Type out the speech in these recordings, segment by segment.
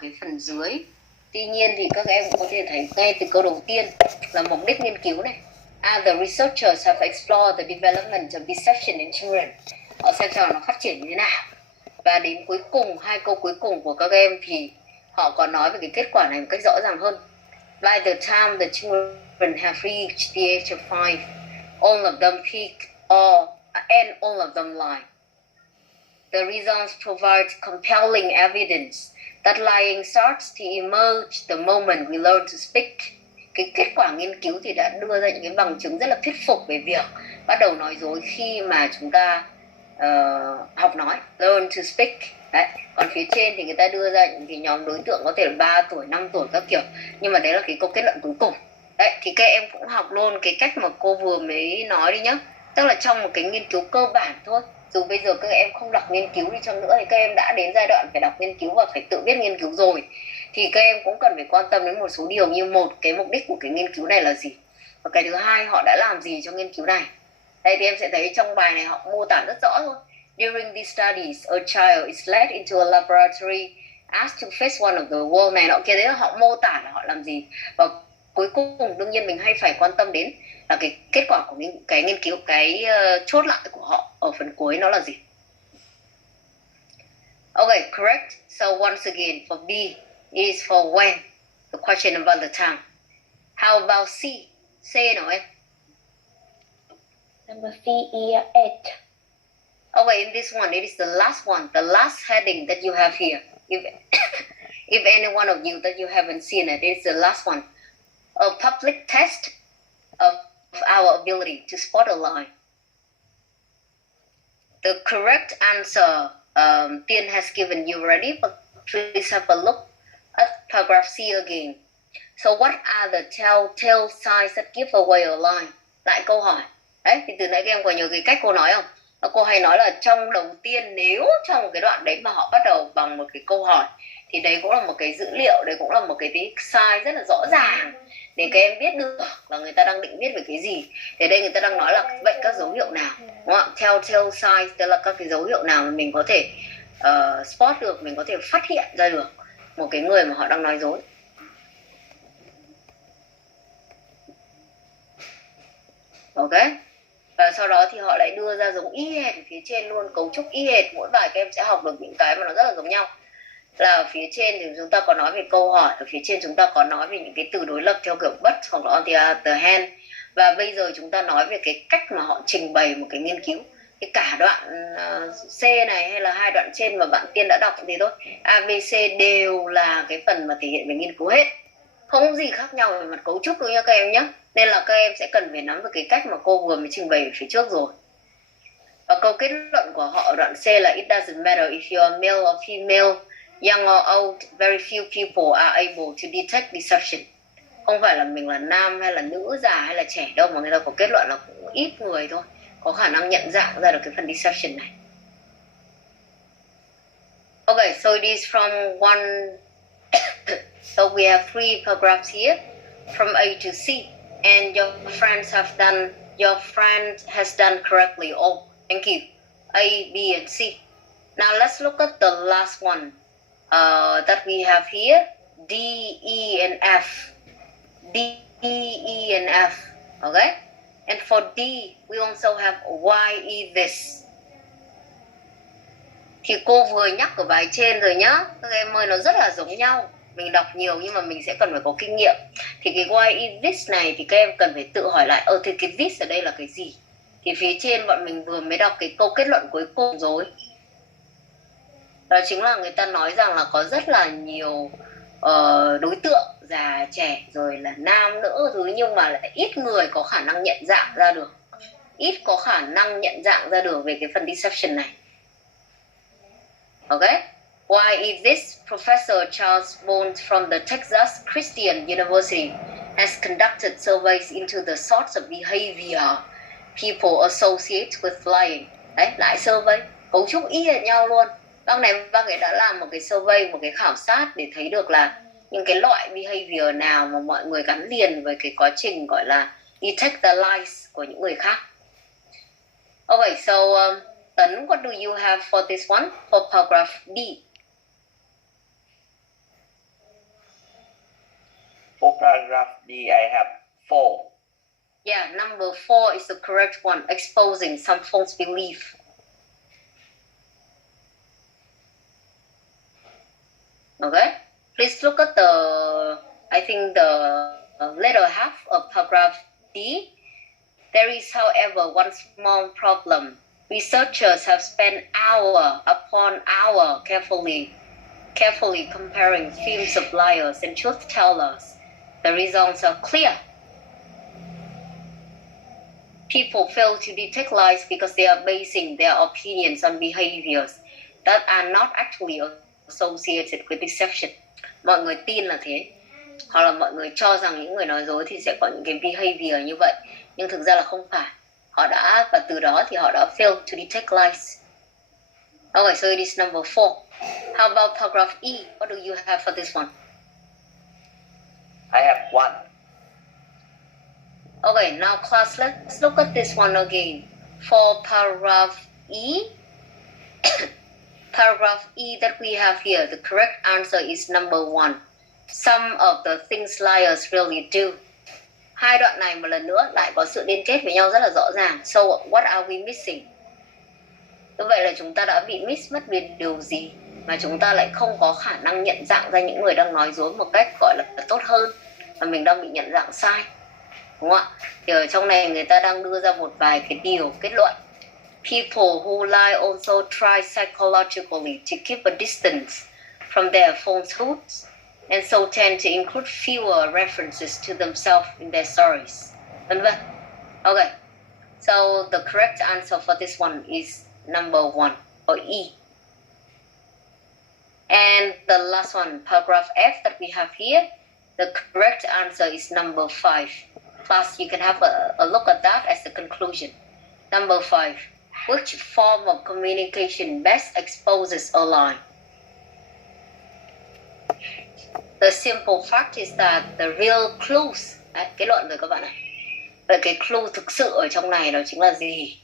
cái phần dưới. Tuy nhiên thì các em cũng có thể thấy ngay từ câu đầu tiên là mục đích nghiên cứu này. The researchers have explored the development of deception in children. Họ xem cho nó phát triển như thế nào. Và đến cuối cùng, hai câu cuối cùng của các em thì họ còn nói về cái kết quả này một cách rõ ràng hơn. By the time the children have reached the age of 5, all of them peak and all of them lie. The results provide compelling evidence that lying starts to emerge the moment we learn to speak. Cái kết quả nghiên cứu thì đã đưa ra những cái bằng chứng rất là thuyết phục về việc bắt đầu nói dối khi mà chúng ta học nói, learn to speak. Đấy. Còn phía trên thì người ta đưa ra những cái nhóm đối tượng có thể là 3 tuổi, 5 tuổi các kiểu. Nhưng mà đấy là cái câu kết luận cuối cùng. Đấy, thì các em cũng học luôn cái cách mà cô vừa mới nói đi nhá. Tức là trong một cái nghiên cứu cơ bản thôi. Dù bây giờ các em không đọc nghiên cứu đi chăng nữa thì các em đã đến giai đoạn phải đọc nghiên cứu và phải tự viết nghiên cứu rồi. Thì các em cũng cần phải quan tâm đến một số điều như một, cái mục đích của cái nghiên cứu này là gì. Và cái thứ hai, họ đã làm gì trong nghiên cứu này. Đây thì em sẽ thấy trong bài này họ mô tả rất rõ thôi. During these studies, a child is led into a laboratory, asked to face one of the wall này nọ kia. Đấy là họ mô tả là họ làm gì. Và cuối cùng đương nhiên mình hay phải quan tâm đến là cái kết quả của cái nghiên cứu, cái chốt lại của họ ở phần cuối nó là gì. Okay, correct. So once again, for B is for when. The question about the time. How about C? C nào em? Number C, year 8. Okay, in this one, it is the last one, the last heading that you have here. If any one of you that you haven't seen it, it's the last one. A public test of our ability to spot a lie. The correct answer Tiên has given you already, but please have a look at paragraph C again. So what are the telltale signs that give away a lie? Lại câu hỏi. Đấy, thì từ nãy các em có nhớ cái cách cô nói không? Cô hay nói là trong đầu tiên, nếu trong một cái đoạn đấy mà họ bắt đầu bằng một cái câu hỏi thì đấy cũng là một cái dữ liệu, đấy cũng là một cái sign rất là rõ ràng để các em biết được là người ta đang định viết về cái gì. Thì đây người ta đang nói là vậy các dấu hiệu nào, đúng không? Telltale signs, tức là các cái dấu hiệu nào mà mình có thể spot được, mình có thể phát hiện ra được một cái người mà họ đang nói dối. Ok. Và sau đó thì họ lại đưa ra giống y hệt ở phía trên luôn, cấu trúc y hệt. Mỗi bài các em sẽ học được những cái mà nó rất là giống nhau. Là ở phía trên thì chúng ta có nói về câu hỏi, ở phía trên chúng ta có nói về những cái từ đối lập theo kiểu but hoặc là on the other hand. Và bây giờ chúng ta nói về cái cách mà họ trình bày một cái nghiên cứu. Thì cả đoạn C này hay là hai đoạn trên mà bạn Tiên đã đọc thì thôi, A, B, C đều là cái phần mà thể hiện về nghiên cứu hết. Không có gì khác nhau về mặt cấu trúc đâu nha các em nhé. Nên là các em sẽ cần phải nắm được cái cách mà cô vừa mới trình bày ở phía trước rồi. Và câu kết luận của họ ở đoạn C là it doesn't matter if you are male or female, young or old, very few people are able to detect deception. Không phải là mình là nam hay là nữ, già hay là trẻ đâu, mà người ta có kết luận là cũng ít người thôi có khả năng nhận dạng ra được cái phần deception này. Okay, so it is from one so we have 3 paragraphs here from A to C, and your friend has done correctly. Oh, thank you. A, B, and C. Now let's look at the last one that we have here. D, E, and F. D, E, and F. Okay? And for D, we also have why is this. Thì cô vừa nhắc ở bài trên rồi nhá. Các em ơi, nó rất là giống nhau. Mình đọc nhiều nhưng mà mình sẽ cần phải có kinh nghiệm. Thì cái why is this này thì các em cần phải tự hỏi lại, thì cái this ở đây là cái gì? Thì phía trên bọn mình vừa mới đọc cái câu kết luận cuối cùng rồi. Đó chính là người ta nói rằng là có rất là nhiều đối tượng, già, trẻ, rồi là nam, nữ thứ, nhưng mà lại ít người có khả năng nhận dạng ra được. Ít có khả năng nhận dạng ra được về cái phần deception này. Okay? Why is this? Professor Charles Bones from the Texas Christian University has conducted surveys into the sorts of behavior people associate with lying. Đấy, lại survey, cấu trúc y hệt nhau luôn. Bác ấy đã làm một cái survey, một cái khảo sát để thấy được là những cái loại behavior nào mà mọi người gắn liền với cái quá trình gọi là detect the lies của những người khác. Okay, so Tấn, what do you have for this one, for paragraph D? paragraph D, I have 4. Yeah, number 4 is the correct one, exposing some false belief. Okay, please look at I think the later half of paragraph D. There is, however, one small problem. Researchers have spent hour upon hour carefully comparing films of liars and truth tellers. The results are clear. People fail to detect lies because they are basing their opinions on behaviors that are not actually associated with deception. Mọi người tin là thế, hoặc là mọi người cho rằng những người nói dối thì sẽ có những cái behavior như vậy, nhưng thực ra là không phải. Và từ đó thì họ đã fail to detect lies. Okay, so it is number 4. How about paragraph E? What do you have for this one? I have 1. Okay, now class, let's look at this one again. For paragraph E, paragraph E that we have here, the correct answer is number 1. Some of the things liars really do. Hai đoạn này một lần nữa lại có sự liên kết với nhau rất là rõ ràng. So what are we missing? Như vậy là chúng ta đã bị miss mất điều gì mà chúng ta lại không có khả năng nhận dạng ra những người đang nói dối một cách gọi là tốt hơn, mà mình đang bị nhận dạng sai, đúng không ạ? Thì ở trong này người ta đang đưa ra một vài cái điều kết luận. People who lie also try psychologically to keep a distance from their falsehoods, and so tend to include fewer references to themselves in their stories. Vân vân. Okay, so the correct answer for this one is number 1, or E. And the last one, paragraph F that we have here, the correct answer is number 5. Plus, you can have a look at that as the conclusion. Number 5, which form of communication best exposes a lie? The simple fact is that the real clues, kết luận rồi các bạn ạ. Vậy cái clue thực sự ở trong này đó chính là gì?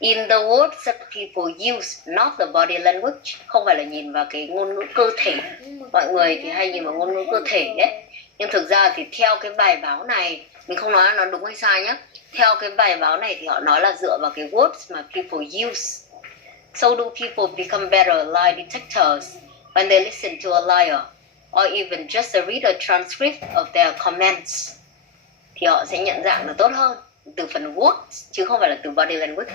In the words that people use, not the body language. Không phải là nhìn vào cái ngôn ngữ cơ thể. Mọi người thì hay nhìn vào ngôn ngữ cơ thể ấy. Nhưng thực ra thì theo cái bài báo này, mình không nói nó đúng hay sai nhé. Theo cái bài báo này thì họ nói là dựa vào cái words mà people use. So do people become better lie detectors when they listen to a liar, or even just read a transcript of their comments? Thì họ sẽ nhận dạng được tốt hơn từ phần words chứ không phải là từ body language.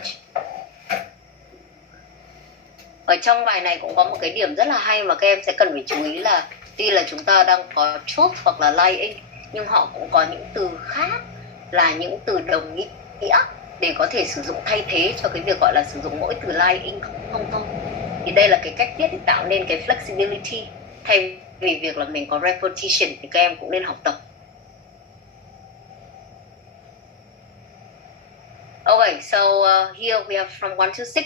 Ở trong bài này cũng có một cái điểm rất là hay mà các em sẽ cần phải chú ý là tuy là chúng ta đang có truth hoặc là lying, nhưng họ cũng có những từ khác là những từ đồng nghĩa để có thể sử dụng thay thế cho cái việc gọi là sử dụng mỗi từ lying không thôi. Thì đây là cái cách viết để tạo nên cái flexibility, thay vì việc là mình có repetition thì các em cũng nên học tập. Okay, so here we have from 1 to 6.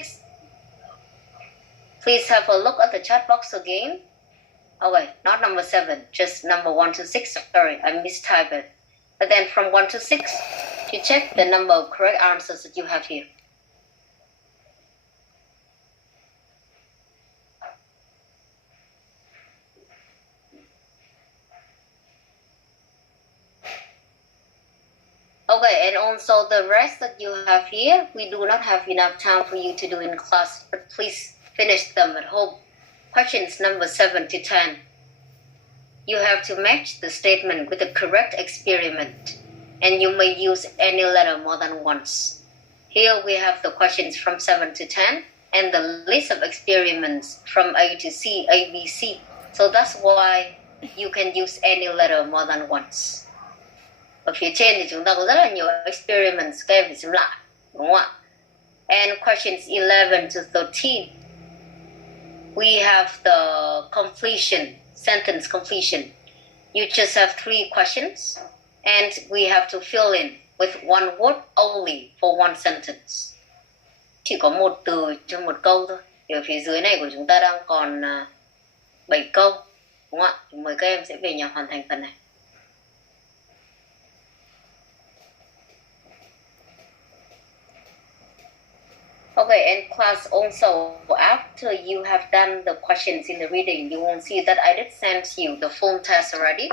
Please have a look at the chat box again. Okay, not number 7, just number 1 to 6. Sorry, I mistyped it. But then from 1 to 6, to check the number of correct answers that you have here. Okay, and also the rest that you have here, we do not have enough time for you to do in class, but please finish them at home. Questions number 7 to 10. You have to match the statement with the correct experiment, and you may use any letter more than once. Here we have the questions from 7 to 10, and the list of experiments from A to C, A, B, C. So that's why you can use any letter more than once. Ở phía trên thì chúng ta có rất là nhiều experiments, các em phải xem lại, đúng không ạ? And questions 11 to 13, we have the completion, sentence completion. You just have 3 questions, and we have to fill in with one word only for one sentence. Chỉ có một từ cho một câu thôi. Thì ở phía dưới này của chúng ta đang còn 7 câu, đúng không ạ? Thì mời các em sẽ về nhà hoàn thành phần này. Okay, and class also, after you have done the questions in the reading, you will see that I did send you the full test already.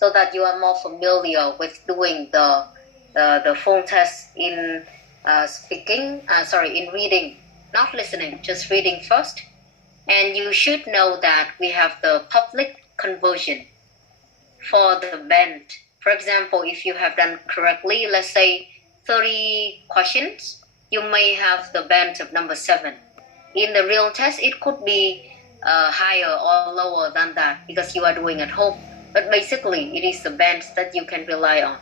so that you are more familiar with doing the full test in in reading, not listening, just reading first. And you should know that we have the public conversion for the band. For example, if you have done correctly, let's say 30 questions, you may have the band of number 7. In the real test, it could be higher or lower than that because you are doing at home. But basically, it is the band that you can rely on.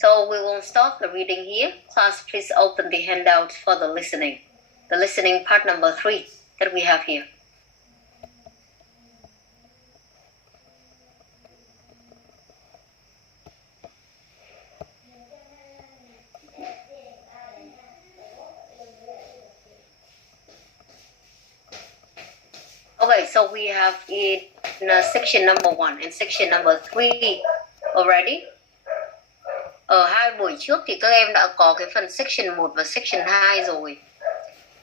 So we will stop the reading here. Class, please open the handout for the listening. The listening part number 3 that we have here. Okay, so we have in section number 1 and section number 3 already. Ở 2 buổi trước thì các em đã có cái phần section 1 và section 2 rồi.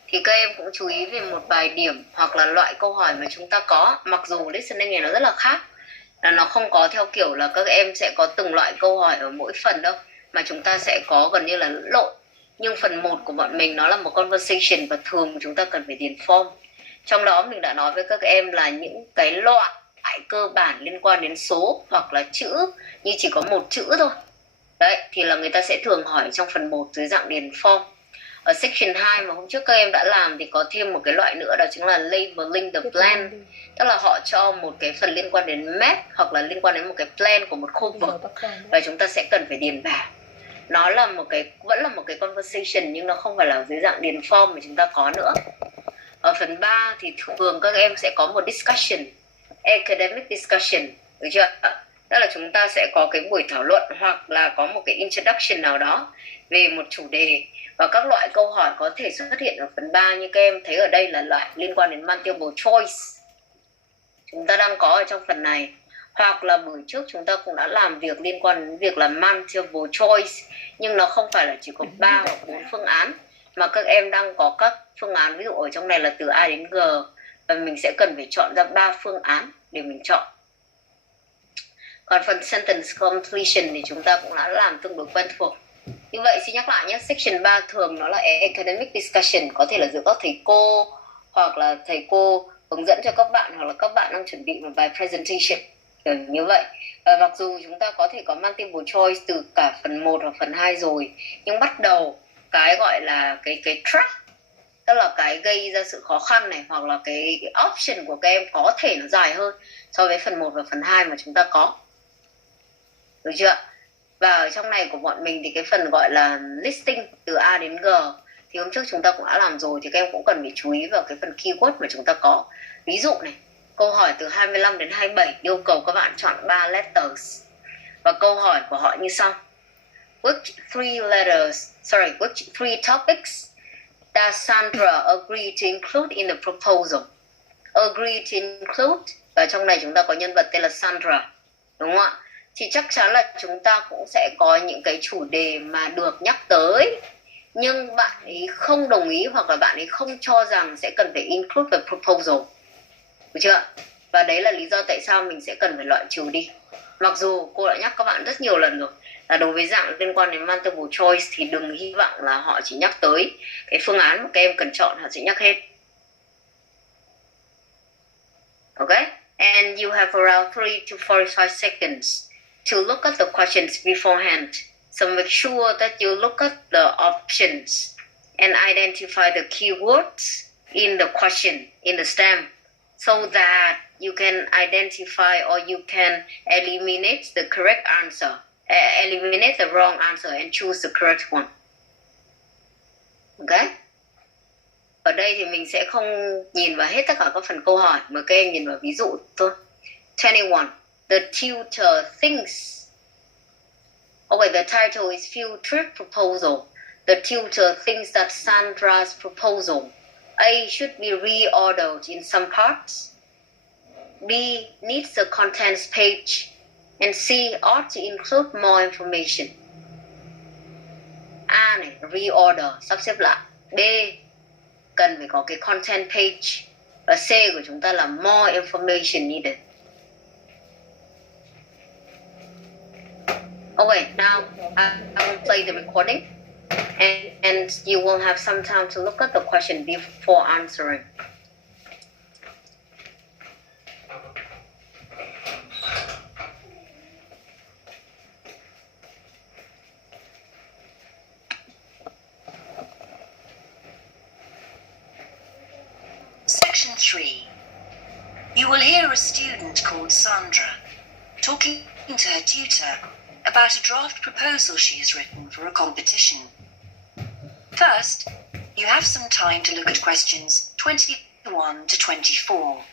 Thì các em cũng chú ý về một vài điểm hoặc là loại câu hỏi mà chúng ta có. Mặc dù listening này nó rất là khác, là nó không có theo kiểu là các em sẽ có từng loại câu hỏi ở mỗi phần đâu, mà chúng ta sẽ có gần như là lẫn lộn. Nhưng phần 1 của bọn mình nó là một conversation và thường chúng ta cần phải điền form. Trong đó mình đã nói với các em là những cái loại cơ bản liên quan đến số hoặc là chữ, như chỉ có một chữ thôi. Đấy, thì là người ta sẽ thường hỏi trong phần 1 dưới dạng điền form. Ở section 2 mà hôm trước các em đã làm thì có thêm một cái loại nữa, đó chính là labeling the plan. Tức là họ cho một cái phần liên quan đến map hoặc là liên quan đến một cái plan của một khu vực và chúng ta sẽ cần phải điền vào. Nó là vẫn là một cái conversation nhưng nó không phải là dưới dạng điền form mà chúng ta có nữa. Ở phần 3 thì thường các em sẽ có một discussion, academic discussion, được chưa? Đó là chúng ta sẽ có cái buổi thảo luận hoặc là có một cái introduction nào đó về một chủ đề. Và các loại câu hỏi có thể xuất hiện ở phần 3 như các em thấy ở đây là loại liên quan đến multiple choice. Chúng ta đang có ở trong phần này. Hoặc là buổi trước chúng ta cũng đã làm việc liên quan đến việc là multiple choice. Nhưng nó không phải là chỉ có 3 hoặc 4 phương án, mà các em đang có các phương án, ví dụ ở trong này là từ A đến G, và mình sẽ cần phải chọn ra 3 phương án để mình chọn. Còn phần sentence completion thì chúng ta cũng đã làm tương đối quen thuộc. Như vậy xin nhắc lại nhé, section 3 thường nó là academic discussion, có thể là giữa các thầy cô hoặc là thầy cô hướng dẫn cho các bạn hoặc là các bạn đang chuẩn bị một bài presentation kiểu như vậy. Và mặc dù chúng ta có thể có multiple choice từ cả phần 1 hoặc phần 2 rồi, nhưng bắt đầu cái gọi là cái track, tức là cái gây ra sự khó khăn này, hoặc là cái option của các em có thể nó dài hơn so với phần 1 và phần 2 mà chúng ta có. Được chưa? Và ở trong này của bọn mình thì cái phần gọi là listing từ A đến G thì hôm trước chúng ta cũng đã làm rồi, thì các em cũng cần phải chú ý vào cái phần keyword mà chúng ta có. Ví dụ này, câu hỏi từ 25 đến 27 yêu cầu các bạn chọn 3 letters. Và câu hỏi của họ như sau. Which three topics does Sandra agree to include in the proposal? Agree to include, và trong này chúng ta có nhân vật tên là Sandra, đúng không ạ? Thì chắc chắn là chúng ta cũng sẽ có những cái chủ đề mà được nhắc tới, nhưng bạn ấy không đồng ý hoặc là bạn ấy không cho rằng sẽ cần phải include vào proposal. Được chưa? Và đấy là lý do tại sao mình sẽ cần phải loại trừ đi. Mặc dù cô đã nhắc các bạn rất nhiều lần rồi là đối với dạng liên quan đến multiple choice thì đừng hy vọng là họ chỉ nhắc tới cái phương án mà các em cần chọn, họ sẽ nhắc hết. Okay? And you have around 3 to 45 seconds to look at the questions beforehand. So make sure that you look at the options and identify the keywords in the question, in the stem, so that you can identify or you can eliminate the correct answer, eliminate the wrong answer and choose the correct one. Okay? Ở đây thì mình sẽ không nhìn vào hết tất cả các phần câu hỏi, mà các em nhìn vào ví dụ thôi. 21. The tutor thinks. Okay, the title is Field Trip Proposal. The tutor thinks that Sandra's proposal A should be reordered in some parts, B needs a contents page, and C ought to include more information. A này, reorder, sắp xếp lại. B, cần phải có cái content page. Và C của chúng ta là more information needed. Okay, now I will play the recording and you will have some time to look at the question before answering. Section 3. You will hear a student called Sandra talking to her tutor about a draft proposal she has written for a competition. First, you have some time to look at questions 21 to 24.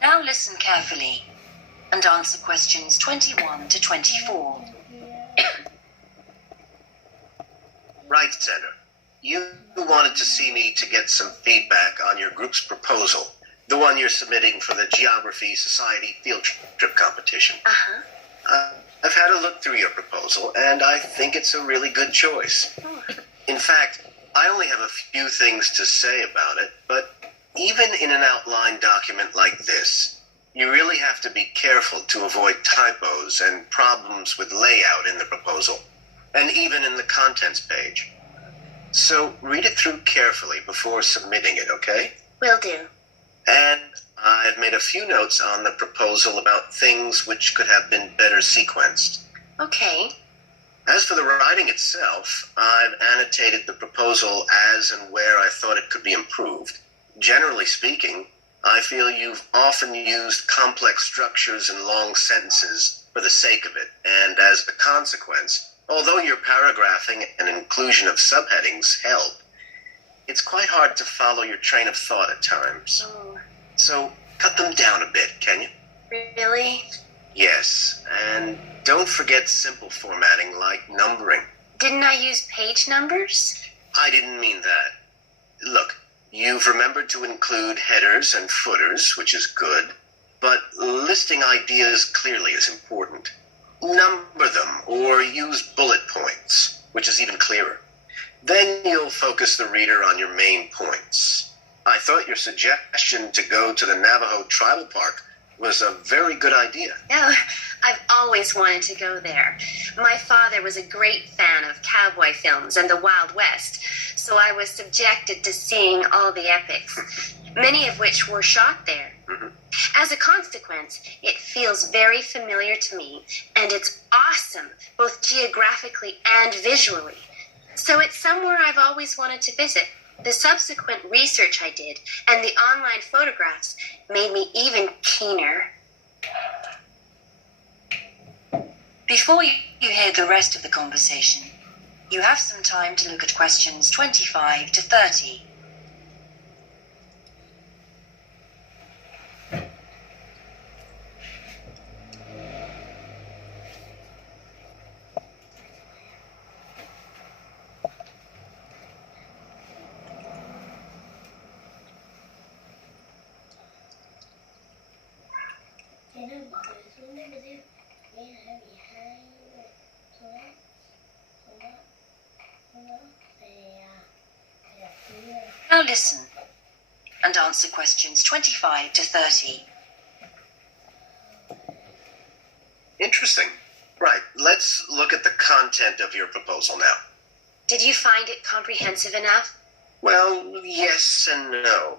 Now listen carefully and answer questions 21 to 24. Right, Senator. You wanted to see me to get some feedback on your group's proposal, the one you're submitting for the Geography Society field trip competition. I've had a look through your proposal, and I think it's a really good choice. In fact, I only have a few things to say about it, but even in an outline document like this, you really have to be careful to avoid typos and problems with layout in the proposal, and even in the contents page. So read it through carefully before submitting it, okay? Will do. And I've made a few notes on the proposal about things which could have been better sequenced. Okay. As for the writing itself, I've annotated the proposal as and where I thought it could be improved. Generally speaking, I feel you've often used complex structures and long sentences for the sake of it, and as a consequence, although your paragraphing and inclusion of subheadings help, it's quite hard to follow your train of thought at times. Oh, So cut them down a bit, can you? really? Yes, and don't forget simple formatting like numbering. Didn't I use page numbers? I didn't mean that. Look, you've remembered to include headers and footers, which is good, but listing ideas clearly is important. Number them or use bullet points, which is even clearer. Then you'll focus the reader on your main points. I thought your suggestion to go to the Navajo Tribal Park was a very good idea. Oh, I've always wanted to go there. My father was a great fan of cowboy films and the Wild West, so I was subjected to seeing all the epics, many of which were shot there. As a consequence, it feels very familiar to me, and it's awesome, both geographically and visually. So it's somewhere I've always wanted to visit. The subsequent research I did and the online photographs made me even keener. Before you hear the rest of the conversation, you have some time to look at questions 25 to 30. Now listen and answer questions 25 to 30. Interesting. Right, let's look at the content of your proposal now. Did you find it comprehensive enough? Well, yes and no.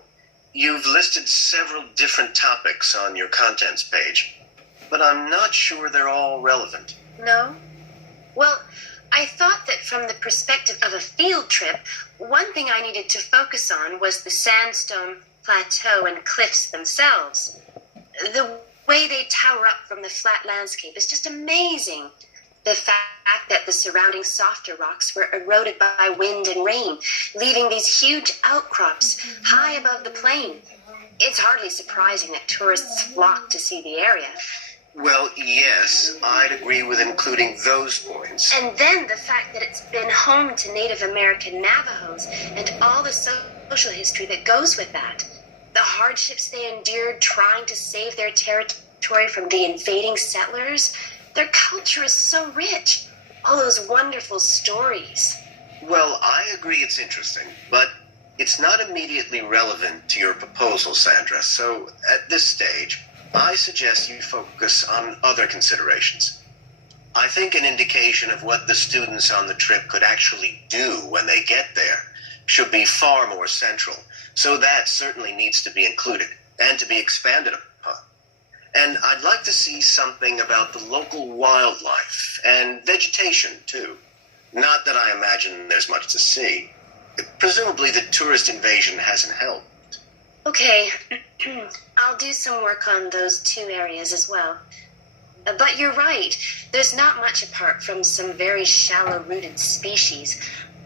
You've listed several different topics on your contents page, but I'm not sure they're all relevant. No? Well, I thought that from the perspective of a field trip, one thing I needed to focus on was the sandstone plateau and cliffs themselves. The way they tower up from the flat landscape is just amazing. The fact that the surrounding softer rocks were eroded by wind and rain, leaving these huge outcrops high above the plain. It's hardly surprising that tourists flock to see the area. Well, yes, I'd agree with including those points. And then the fact that it's been home to Native American Navajos and all the social history that goes with that. The hardships they endured trying to save their territory from the invading settlers. Their culture is so rich. All those wonderful stories. Well, I agree it's interesting, but it's not immediately relevant to your proposal, Sandra. So, at this stage, I suggest you focus on other considerations. I think an indication of what the students on the trip could actually do when they get there should be far more central. So that certainly needs to be included and to be expanded upon. And I'd like to see something about the local wildlife and vegetation, too. Not that I imagine there's much to see. Presumably the tourist invasion hasn't helped. Okay, I'll do some work on those two areas as well. But you're right, there's not much apart from some very shallow-rooted species.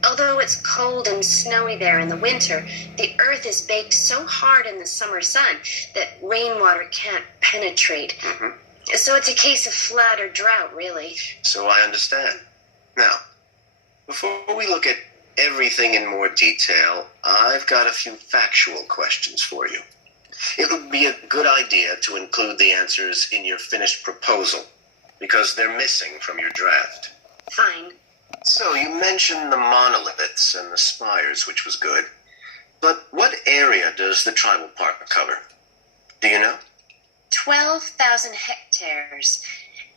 Although it's cold and snowy there in the winter, the earth is baked so hard in the summer sun that rainwater can't penetrate. So it's a case of flood or drought, really. So I understand. Now, before we look at everything in more detail, I've got a few factual questions for you. It would be a good idea to include the answers in your finished proposal, because they're missing from your draft. Fine. So you mentioned the monoliths and the spires, which was good. But what area does the tribal park cover? Do you know? 12,000 hectares.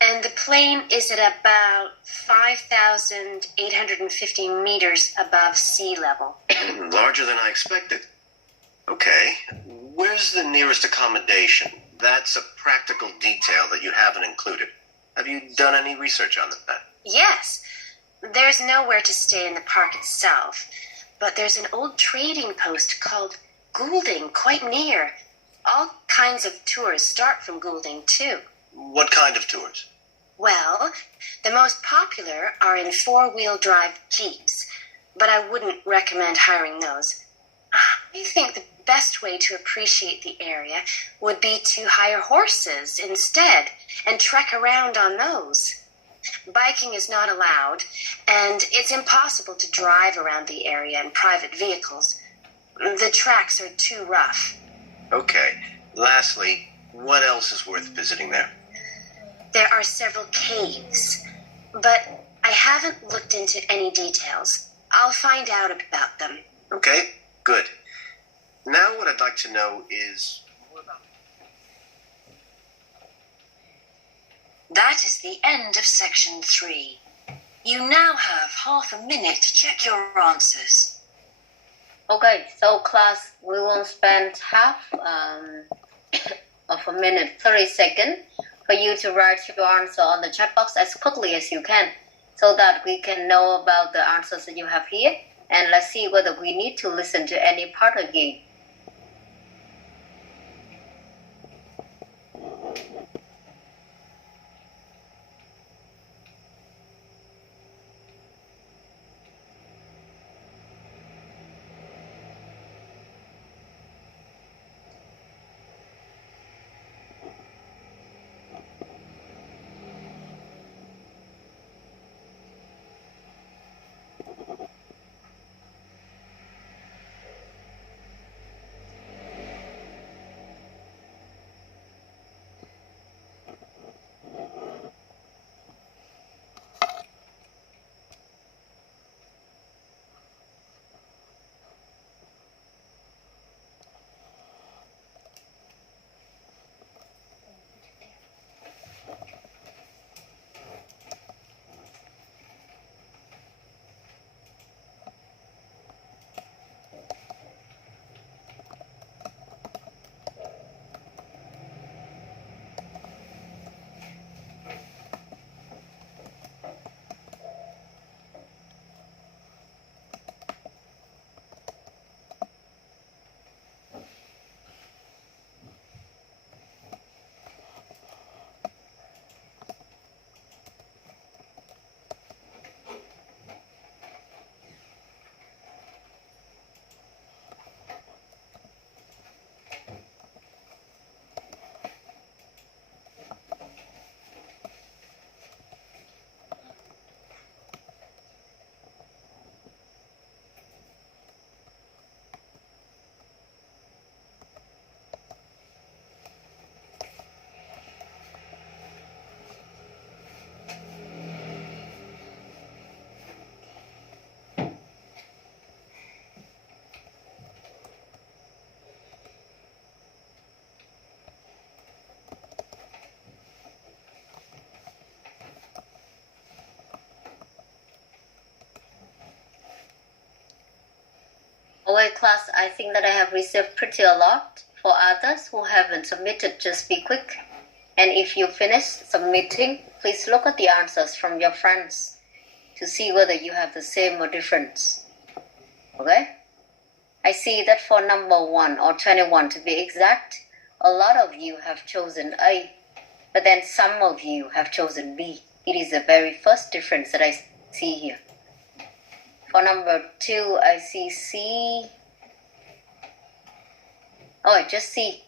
And the plain is at about 5,850 meters above sea level. Larger than I expected. Okay. Where's the nearest accommodation? That's a practical detail that you haven't included. Have you done any research on that? Yes. There's nowhere to stay in the park itself. But there's an old trading post called Goulding quite near. All kinds of tours start from Goulding, too. What kind of tours? Well, the most popular are in four-wheel drive Jeeps, but I wouldn't recommend hiring those. I think the best way to appreciate the area would be to hire horses instead and trek around on those. Biking is not allowed, and it's impossible to drive around the area in private vehicles. The tracks are too rough. Okay. Lastly, what else is worth visiting there? There are several caves, but I haven't looked into any details. I'll find out about them. Okay, good. Now what I'd like to know is... That is the end of section 3. You now have half a minute to check your answers. Okay, so class, we will spend half of a minute, 30 seconds, for you to write your answer on the chat box as quickly as you can, so that we can know about the answers that you have here, and let's see whether we need to listen to any part again. Okay, class, I think that I have received pretty a lot. For others who haven't submitted, just be quick. And if you finish submitting, please look at the answers from your friends to see whether you have the same or different. Okay? I see that for number 1 or 21 to be exact, a lot of you have chosen A, but then some of you have chosen B. It is the very first difference that I see here. For number 2, I see C. Oh, just C.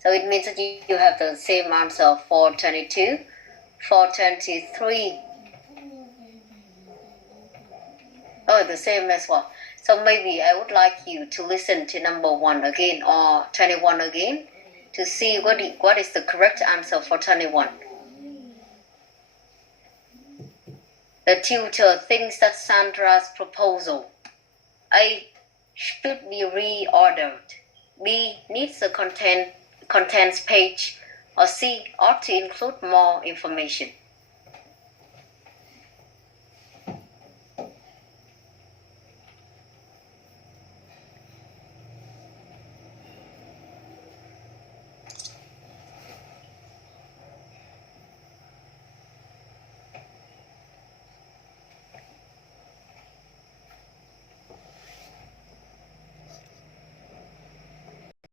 So it means that you have the same answer for 22. For 23, oh, the same as well. So maybe I would like you to listen to number 1 again or 21 again to see what is the correct answer for 21. The tutor thinks that Sandra's proposal A should be reordered, B needs the contents page, or C ought to include more information.